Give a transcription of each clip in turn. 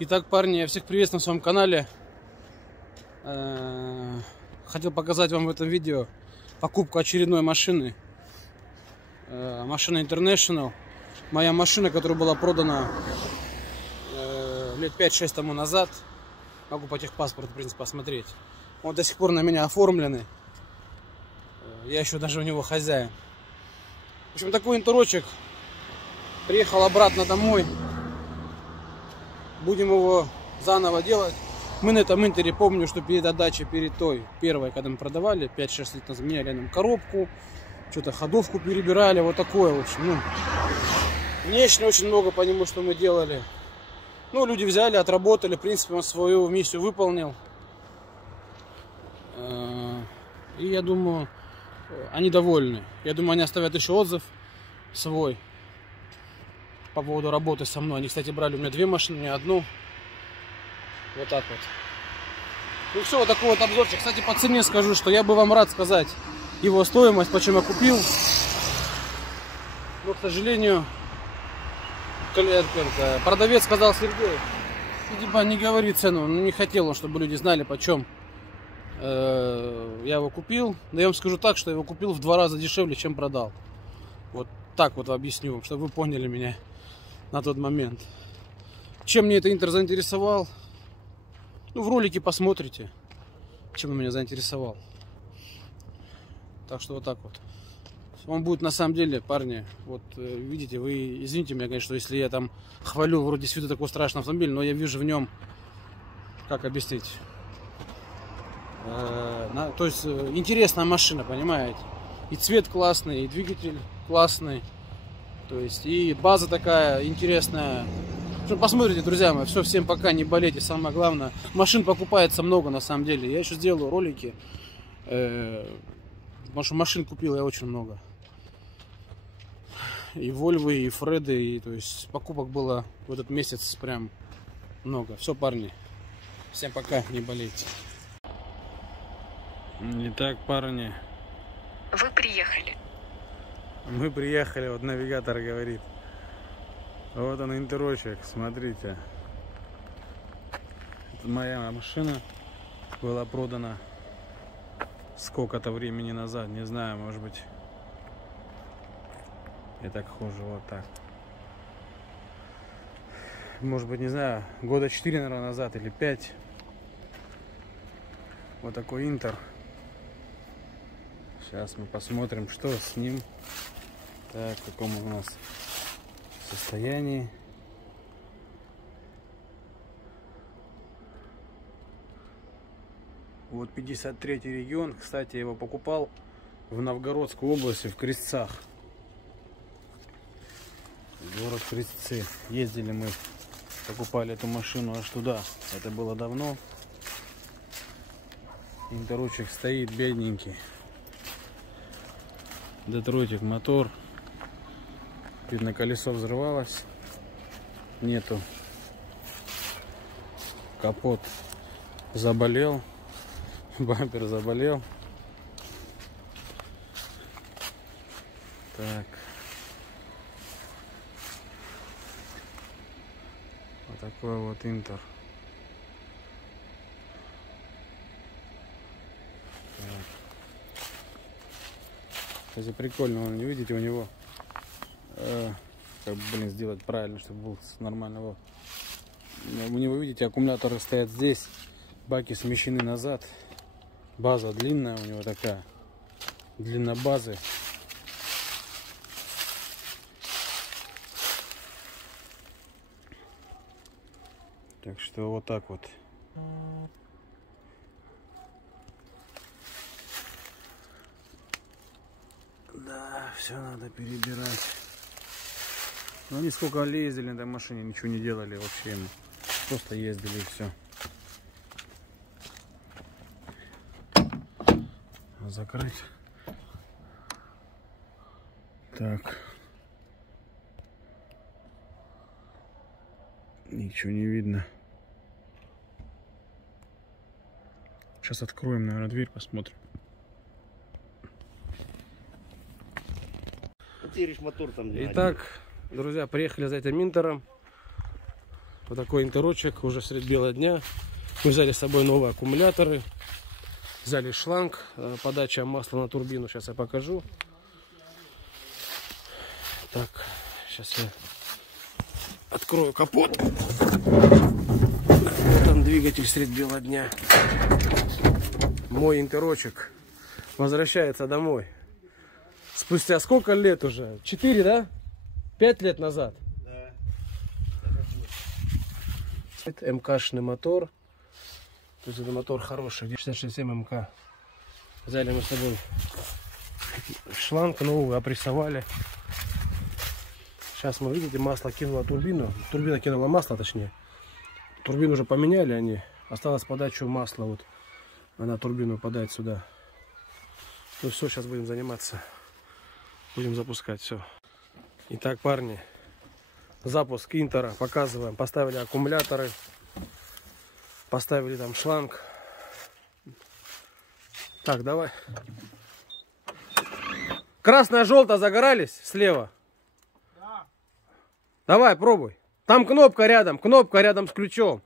Итак, парни, я всех приветствую на своем канале. Хотел показать вам в этом видео покупку очередной машины. Машина International. Моя машина, которая была продана лет 5-6 тому назад. Могу по техпаспорту, в принципе, посмотреть. Он до сих пор на меня оформленный. Я еще даже у него хозяин. В общем, такой интерочек. Приехал обратно домой. Будем его заново делать. Мы на этом интере, помню, что перед отдачей, перед той первой, когда мы продавали, 5-6 лет назад, меняли нам коробку, что-то ходовку перебирали, вот такое, в общем, внешне очень много по нему, что мы делали. Люди взяли, отработали, в принципе, он свою миссию выполнил. И я думаю, они довольны. Я думаю, они оставят еще отзыв свой по поводу работы со мной. Они, кстати, брали у меня 2 машины, не одну. Вот так вот. Ну все, вот такой вот обзорчик. Кстати, по цене скажу, что я бы вам рад сказать его стоимость, почему я купил. Но, к сожалению, продавец сказал: Сергей, типа не говори цену. Не хотел он, чтобы люди знали, почем я его купил. Но я вам скажу так, что я его купил в 2 раза дешевле, чем продал. Вот так вот объясню вам, чтобы вы поняли меня на тот момент. Чем мне это Интер заинтересовал? В ролике посмотрите, чем он меня заинтересовал. Так что вот так вот. Он будет, на самом деле, парни, вот видите, вы извините меня, конечно, если я там хвалю вроде с виду такой страшный автомобиль, но я вижу в нем, как объяснить, то есть интересная машина, понимаете? И цвет классный, и двигатель классный, то есть и база такая интересная. Посмотрите, друзья мои, все, всем пока, не болейте, самое главное. Машин покупается много, на самом деле. Я еще сделаю ролики, потому что машин купил я очень много. И Вольвы, и Фреды, и, то есть покупок было в этот месяц прям много. Все, парни, всем пока, не болейте. Итак, парни, вы приехали. Мы приехали, вот навигатор говорит. Вот он, интерочек, смотрите. Это моя машина была продана сколько-то времени назад, не знаю, может быть, я так хожу, вот так. Может быть, не знаю, года 4, наверное, назад или 5. Вот такой Интер. Сейчас мы посмотрим, что с ним. Так, в каком у нас состоянии. Вот 53-й регион. Кстати, я его покупал в Новгородской области, в Крестцах. Город Крестцы. Ездили мы, покупали эту машину аж туда. Это было давно. Интерочек стоит бедненький. Детройтик, мотор. Видно, колесо взрывалось. Нету. Капот заболел. Бампер заболел. Так. Вот такой вот Интер. Так. Кстати, прикольно, он, видите, у него как, сделать правильно, чтобы был нормального. У него, видите, аккумуляторы стоят здесь, баки смещены назад, база длинная у него такая, длина базы. Так что вот так вот. Да, все надо перебирать. Но они сколько ездили на этой машине, ничего не делали вообще. Просто ездили и все. Закрыть. Так. Ничего не видно. Сейчас откроем, наверное, дверь, посмотрим. Мотор там. Итак, друзья, приехали за этим Интером. Вот такой интерочек уже средь бела дня. Мы взяли с собой новые аккумуляторы. Взяли шланг, подача масла на турбину. Сейчас я покажу. Так, сейчас я открою капот. Там двигатель средь бела дня. Мой интерочек возвращается домой. Спустя сколько лет уже? 4, да? 5 лет назад. Да. МКшный мотор. То есть это мотор хороший. 66 МК. Взяли мы с собой шланг новую, опрессовали. Сейчас мы, видите, масло кинуло турбину. Турбина кинула масло, точнее. Турбину уже поменяли они. Осталось подачу масла. Вот она турбину подает сюда. Ну все, сейчас будем заниматься. Будем запускать все. Итак, парни, запуск Интера показываем. Поставили аккумуляторы. Поставили там шланг. Так, давай. Красно-желто загорались слева? Да. Давай, пробуй. Там кнопка рядом с ключом.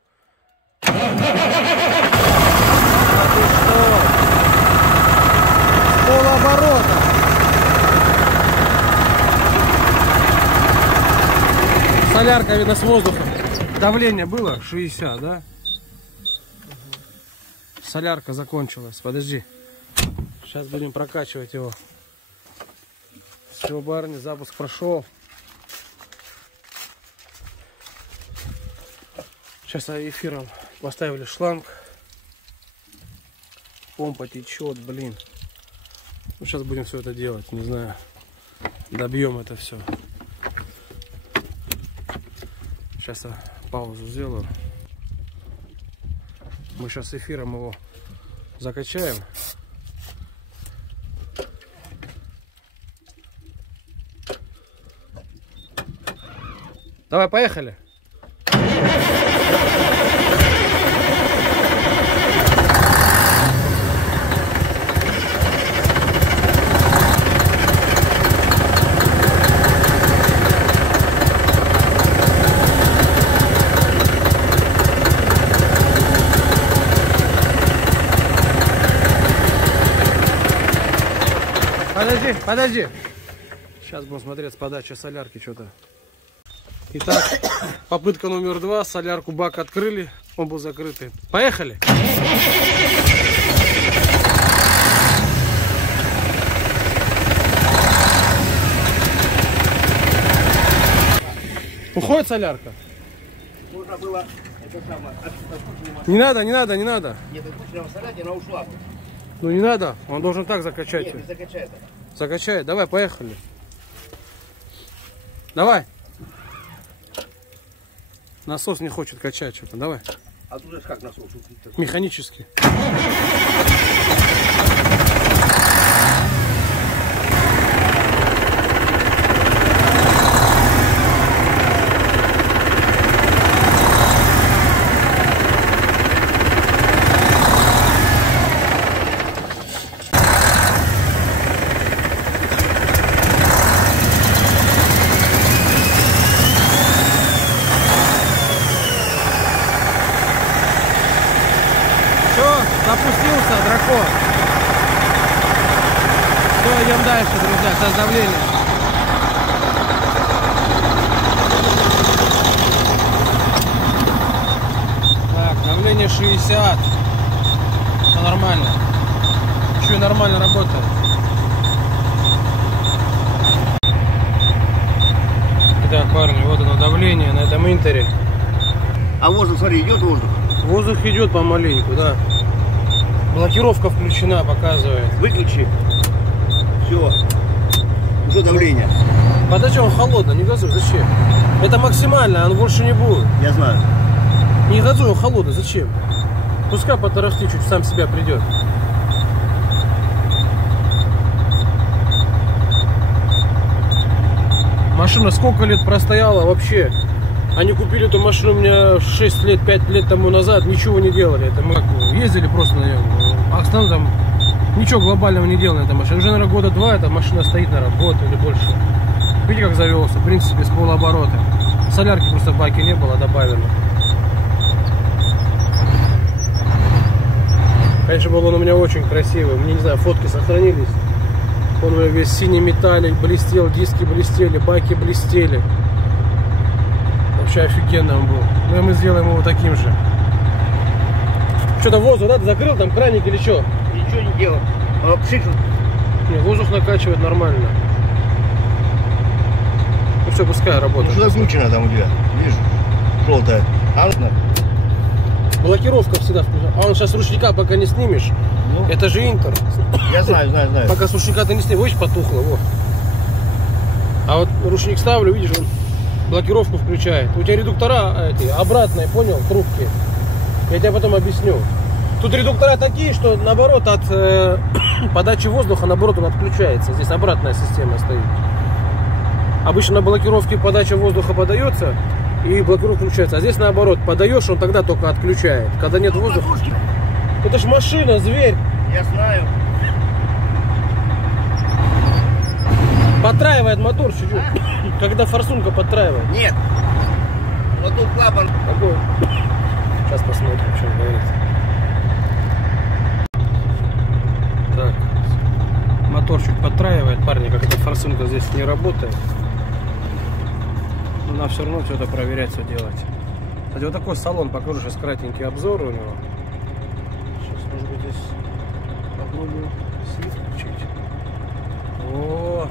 Полоборота. Солярка, видно, с воздухом. Давление было 60, да? Солярка закончилась. Подожди. Сейчас будем прокачивать его. Все, парни, запуск прошел. Сейчас эфиром поставили шланг. Помпа течет, блин. Ну, сейчас будем все это делать. Не знаю. Добьем это все. Сейчас я паузу сделаю. Мы сейчас эфиром его закачаем. Давай, поехали. Подожди. Сейчас будем смотреть с подачи солярки что-то. Итак, попытка номер 2. Солярку бак открыли. Он был закрытый. Поехали. Уходит солярка? Можно было это самое. Не надо. Нет, открученного солярки, она ушла. Ну не надо, он должен так закачать. Нет, не закачает. Закачает, давай, поехали. Давай. Насос не хочет качать что-то, давай. А тут же как насос? Механически. Запустился дракон. Все, идем дальше, друзья. Сейчас давление. Так, давление 60. Все нормально. Еще и нормально работает. Итак, парни, вот оно давление на этом Интере. А воздух, смотри, идет воздух? Воздух идет помаленьку, да. Блокировка включена, показывает. Выключи. Все. Уже давление. Подача он холодно, не газуй, зачем? Это максимально, он больше не будет. Я знаю. Не газуй, он холодно, зачем? Пускай потарахти чуть, сам себя придет. Машина сколько лет простояла вообще? Они купили эту машину у меня 6 лет, 5 лет тому назад, ничего не делали. Это мы ездили просто на нее. А там ничего глобального не делали на этой машине. Уже, наверное, года 2 эта машина стоит, наверное, год или больше. Видите, как завелся, в принципе, с полуоборота. Солярки просто в баке не было, добавили. Конечно, баллон у меня очень красивый. Мне, не знаю, фотки сохранились. Он у меня весь синий металлик, блестел, диски блестели, баки блестели. Вообще офигенно он был. Ну и мы сделаем его таким же. Что-то воздух, да? Ты закрыл там краник или что? Ничего не делал. Не, воздух накачивает нормально. Ну все, пускай работает. Что закручено там у тебя? Видишь? Желтая. Блокировка всегда включена. А он сейчас ручника пока не снимешь. Ну, это же Интер. я знаю. Пока с ручника ты не снимешь, видишь, потухло. Вот. А вот ручник ставлю, видишь, он блокировку включает. У тебя редуктора эти обратные, понял, трубки. Я тебе потом объясню. Тут редуктора такие, что наоборот от подачи воздуха наоборот он отключается. Здесь обратная система стоит. Обычно на блокировке подача воздуха подается и блокировка включается. А здесь наоборот, подаешь, он тогда только отключает. Когда нет воздуха. Это ж машина, зверь. Я знаю. Подтраивает мотор чуть-чуть. Когда форсунка подтраивает. Нет. Вот тут клапан. Какой? Сейчас посмотрим, что он говорит. Так. Мотор чуть подтраивает, парни, как эта форсунка здесь не работает. Но нам все равно все это проверять, все делать. Кстати, вот такой салон, покажу сейчас кратенький обзор у него. Сейчас, может быть, здесь попробую свет включить. О,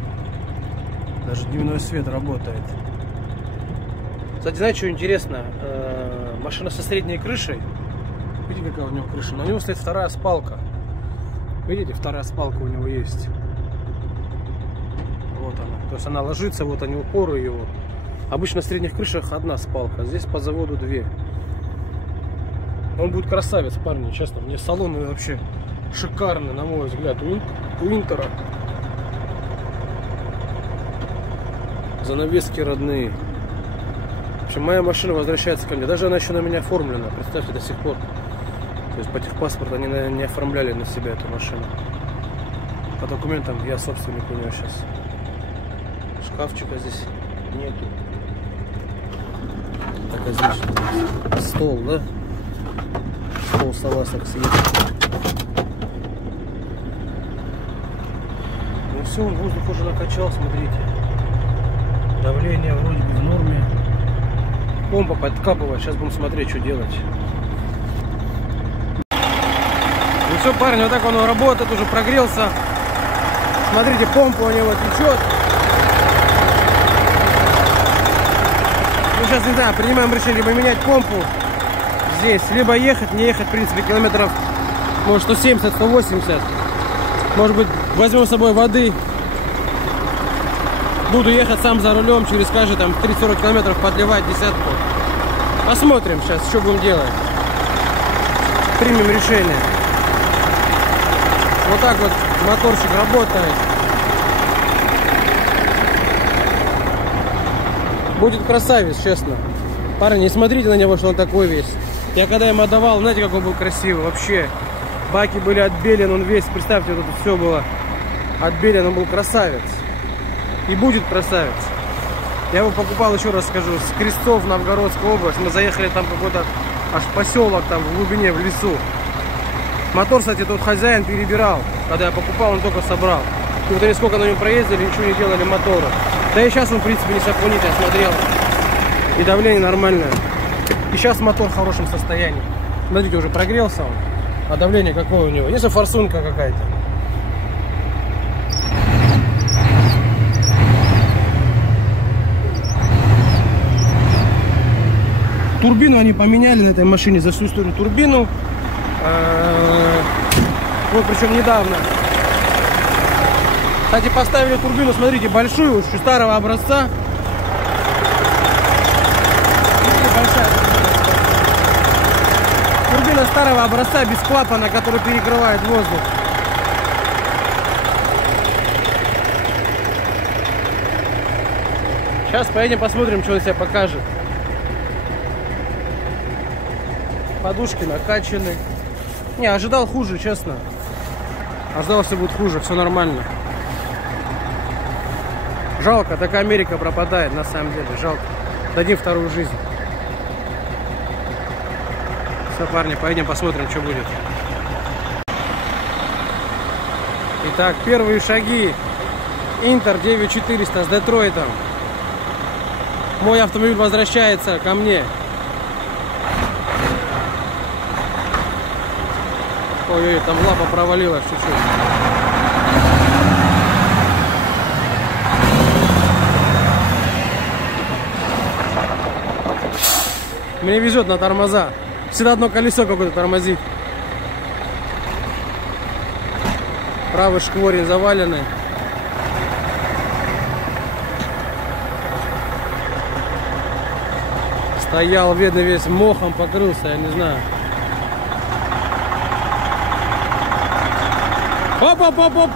даже дневной свет работает. Кстати, знаете, что интересно? Машина со средней крышей. Видите, какая у него крыша? На него стоит вторая спалка. Видите, вторая спалка у него есть. Вот она. То есть она ложится, вот они упоры его. Обычно на средних крышах одна спалка, здесь по заводу две. Он будет красавец, парни, честно. Мне салон вообще шикарный, на мой взгляд, у Интера. Занавески родные. В общем, моя машина возвращается ко мне. Даже она еще на меня оформлена, представьте, до сих пор. То есть по техпаспорту они не оформляли на себя эту машину. По документам я собственник у нее сейчас. Шкафчика здесь нету. Так, а здесь стол, да? Стол салазок съесть. Ну все, воздух уже накачал, смотрите. Давление вроде бы в норме. Помпа подкапывает. Сейчас будем смотреть, что делать. Ну все, парни, вот так он работает, уже прогрелся. Смотрите, помпа у него течет. Ну сейчас, не знаю, принимаем решение либо менять помпу здесь, либо ехать, не ехать, в принципе, километров, может, 170-180. Может быть, возьмем с собой воды. Буду ехать сам за рулем, через каждые там 30-40 километров подливать десятку. Посмотрим сейчас, что будем делать. Примем решение. Вот так вот моторчик работает. Будет красавец, честно. Парни, не смотрите на него, что он такой весь. Я когда ему отдавал, знаете, как он был красивый. Вообще, баки были отбелены, он весь, представьте, вот это все было отбелено, он был красавец. И будет красавец. Я его покупал, еще раз скажу, с Крестов, Новгородская область. Мы заехали там какой-то аж поселок там в глубине, в лесу. Мотор, кстати, тот хозяин перебирал. Когда я покупал, он только собрал. И вот они сколько на нем проездили, ничего не делали мотору. Да и сейчас он, в принципе, не сапунит, я смотрел. И давление нормальное. И сейчас мотор в хорошем состоянии. Смотрите, уже прогрелся он. А давление какое у него? Есть форсунка какая-то. Турбину они поменяли на этой машине, за всю историю турбину. Вот причем недавно. Кстати, поставили турбину, смотрите, большую, еще старого образца. Большая турбина старого образца, без клапана, который перекрывает воздух. Сейчас поедем посмотрим, что он себя покажет. Подушки накачаны. Не, ожидал хуже, честно. Ожидал, что будет хуже, все нормально. Жалко, такая Америка пропадает, на самом деле, жалко. Дадим вторую жизнь. Все, парни, поедем посмотрим, что будет. Итак, первые шаги. Интер 9400 с Детройтом. Мой автомобиль возвращается ко мне. Ой-ой, там лапа провалилась чуть-чуть. Мне везет на тормоза. Всегда одно колесо какое-то тормозит. Правый шкворень заваленный. Стоял, видно, весь мохом покрылся, я не знаю. Оп-оп-оп-оп!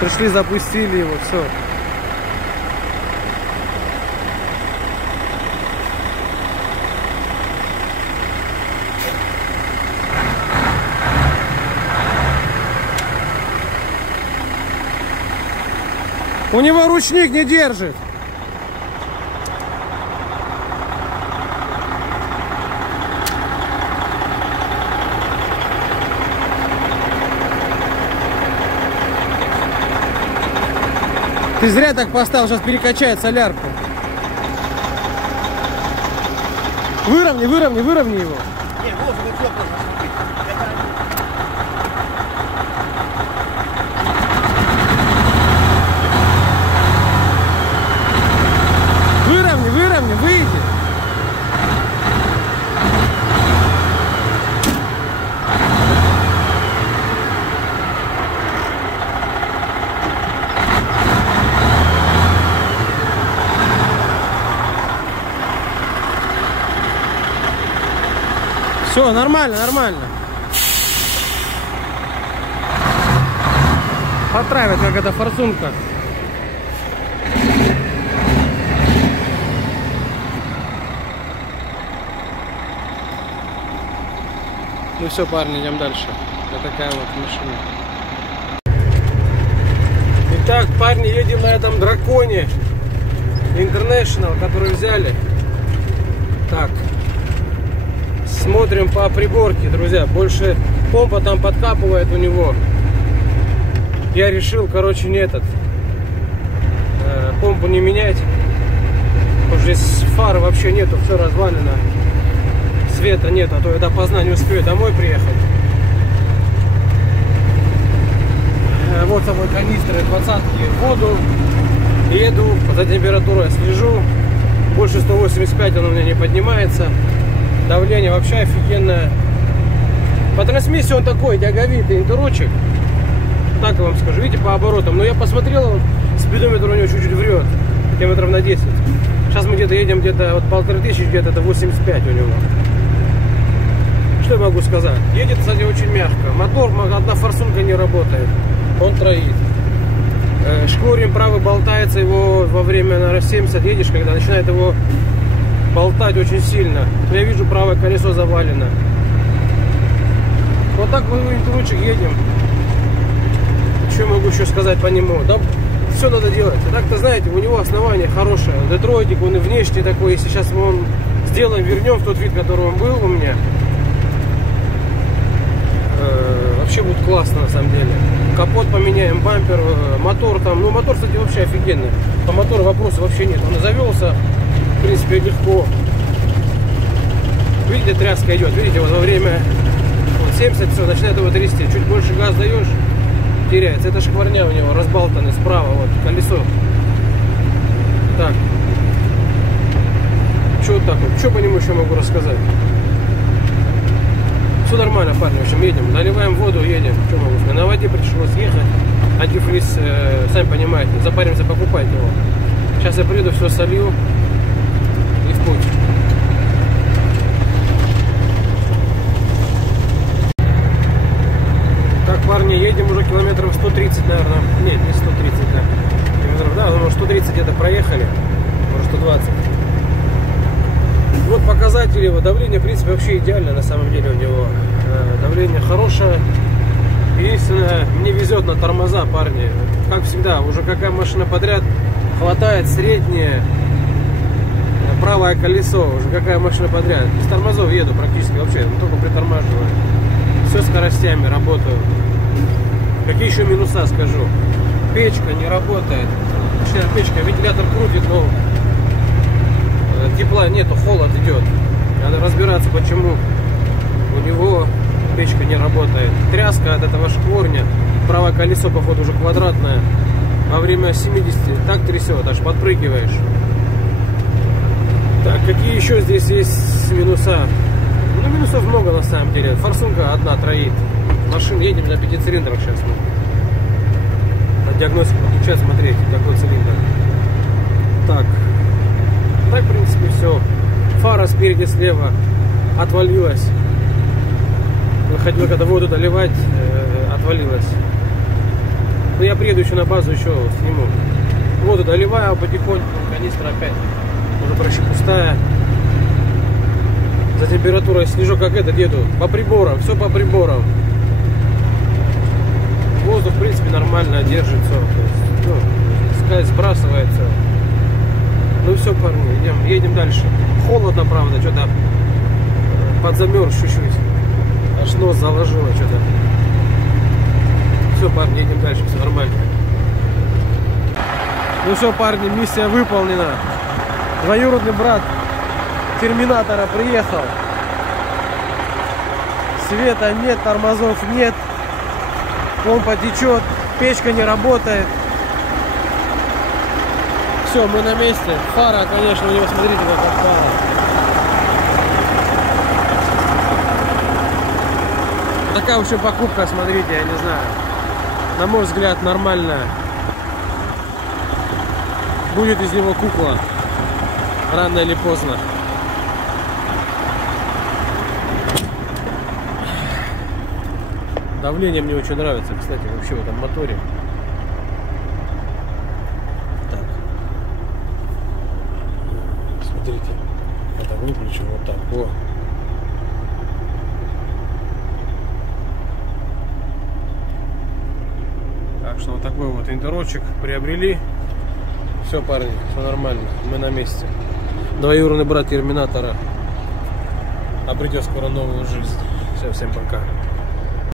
Пришли, запустили его, все. У него ручник не держит. Ты зря так поставил, сейчас перекачает солярку. Выровни, выровни, выровни его. Не, вот, Выровни, выровни, выйди. Все, нормально, нормально. Потравит, как эта форсунка. Ну все, парни, идем дальше. Вот такая вот машина. Итак, парни, едем на этом драконе International, который взяли. Так. Смотрим по приборке, друзья. Больше помпа там подкапывает у него. Я решил, короче, не помпу не менять. Потому что здесь фары вообще нету, все развалено. Света нет, а то я допоздна не успею домой приехать. Вот с собой канистры 20-ки в воду. Еду, за температурой я слежу. Больше 185 он у меня не поднимается. Давление вообще офигенное. По трансмиссии он такой тяговитый интерочек. Так я вам скажу. Видите, по оборотам. Но я посмотрел, спидометр у него чуть-чуть врет. Километров на 10. Сейчас мы где-то едем, где-то вот 1500, где-то это 85 у него. Что я могу сказать? Едет, кстати, очень мягко. Мотор, одна форсунка не работает. Он троит. Шкворень правый болтается его во время, наверное, 70 едешь, когда начинает его болтать очень сильно. Я вижу, правое колесо завалено. Вот так мы лучше едем. Что могу еще сказать по нему? Да, все надо делать. А так-то, знаете, у него основание хорошее. Детройтик, он и внешне такой. Если сейчас мы он сделаем, вернем в тот вид, который он был у меня, вообще будет классно на самом деле. Капот поменяем, бампер, мотор там. Ну, мотор, кстати, вообще офигенный. По мотору вопросов вообще нет. Он завелся, в принципе, легко. Видите, тряска идет. Видите, вот во время 70 все, начинает его трясти. Чуть больше газ даешь, теряется. Это шкварня у него разбалтаны справа, вот, колесо. Так. Что вот так вот? Что по нему еще могу рассказать? Все нормально, парни, в общем, едем. Наливаем воду, едем. Что могу сказать? На воде пришлось ехать. Антифриз, сами понимаете, запаримся покупать его. Сейчас я приеду, все солью и в путь. Так, парни, едем уже километров 130, наверное. Нет, не 130, да. километров, да, думаю, 130 где-то проехали, может 120. Вот показатели его, давление, в принципе, вообще идеально на самом деле у него. Давление хорошее. Единственное, не везет на тормоза, парни. Как всегда, уже какая машина подряд, хватает среднее, правое колесо, уже какая машина подряд. Без тормозов еду практически вообще, только притормаживаю. Все скоростями работаю. Какие еще минуса скажу? Печка не работает. Точнее, печка, вентилятор крутит, но тепла нету, холод идет. Надо разбираться, почему у него печка не работает. Тряска от этого шкворня. Правое колесо, походу, уже квадратное. Во время 70 так трясет, аж подпрыгиваешь. Так, какие еще здесь есть минуса? Ну, минусов много на самом деле. Форсунка одна троит. Машина, едем на 5 цилиндрах сейчас. На диагностику подключать, смотреть, какой цилиндр. Так, в принципе, все. Фара спереди, слева отвалилась. Выходила, когда воду доливать, отвалилась. Но я приеду еще на базу, еще сниму. Воду доливаю потихоньку, канистра опять уже почти пустая. За температурой снежок как этот еду. По приборам, все по приборам. Воздух, в принципе, нормально держится. То есть, сказать, сбрасывается. Ну все, парни, едем дальше. Холодно, правда, что-то подзамерз чуть-чуть. Аж нос заложило что-то. Все, парни, едем дальше, все нормально. Ну все, парни, миссия выполнена. Двоюродный брат терминатора приехал. Света нет, тормозов нет. Помпа течет, печка не работает. Все, мы на месте. Фара, конечно, у него, смотрите, как фара. Такая вообще покупка, смотрите, я не знаю. На мой взгляд, нормальная. Будет из него кукла. Рано или поздно. Давление мне очень нравится, кстати, вообще в этом моторе. Так. Смотрите. Это выключим вот так. О. Так что вот такой вот интерочек приобрели. Все, парни, все нормально. Мы на месте. Двоюродный брат терминатора обретет скоро новую жизнь. Все, всем пока.